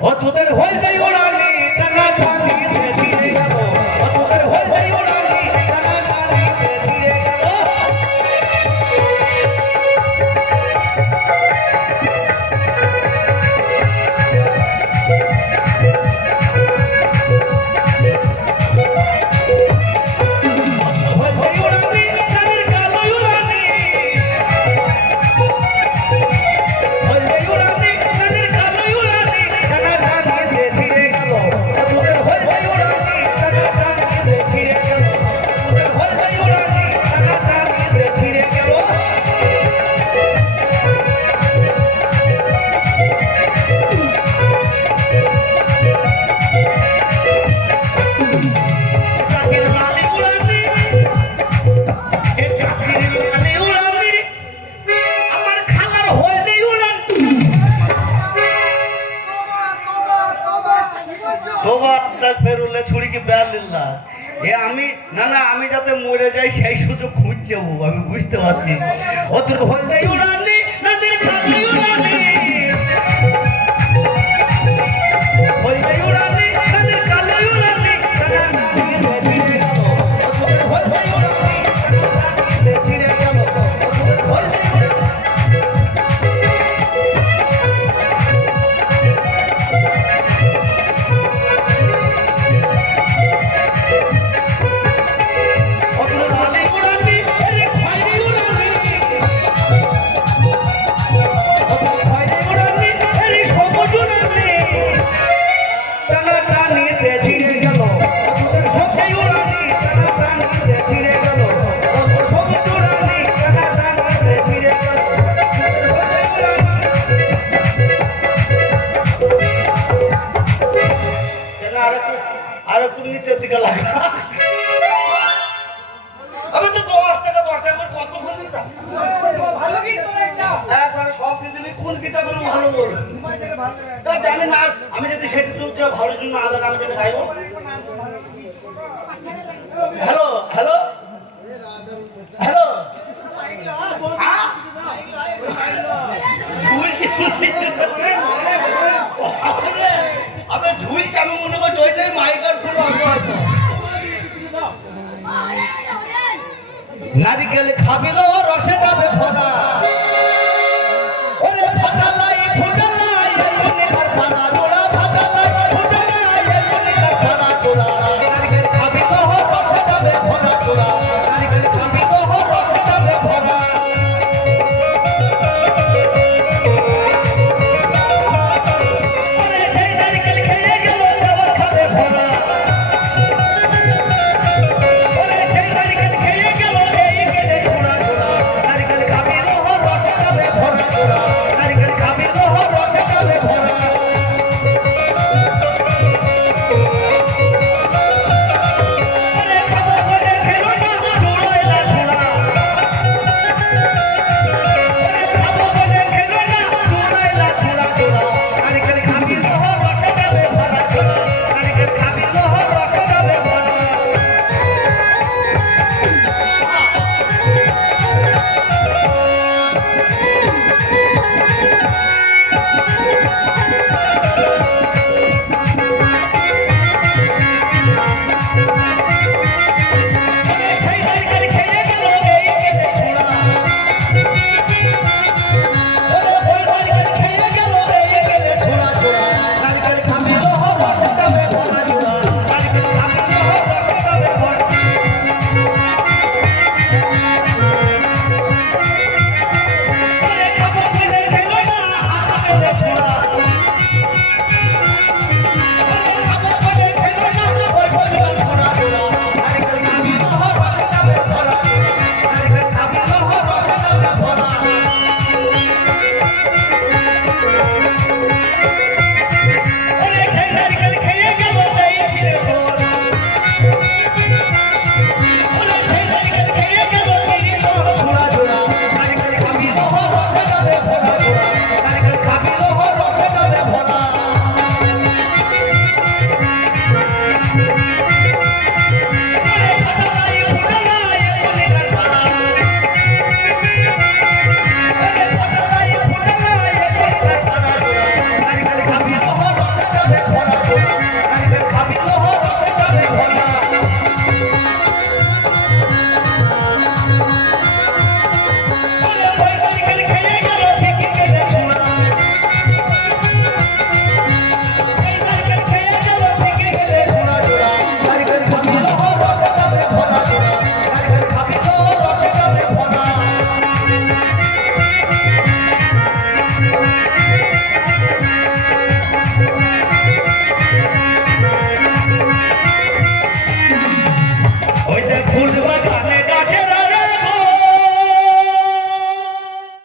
ও তোদের হয়ে যাই ওরানি টানা টানি ছিড়ে গেল ও তোদের হয়ে যাই ওরানি টানা টানি ছিড়ে গেল আমি যাতে মরে যাই সেই সুযোগ খুঁজছে আমি বুঝতে পারছি ও তোর হয়ে উড়ানি নদীর খালি উড়ানি হয়ে উড়ানি নদীর খালি উড়ানি আমি যদি সেটা তো ভালোর জন্য আলাদা আমি যেটা গাইব হ্যালো হ্যালো হ্যালো আমি ঝুলছি আমি মনে করছি ওইটাই মাইকার ফুল নারিকেল খাবিল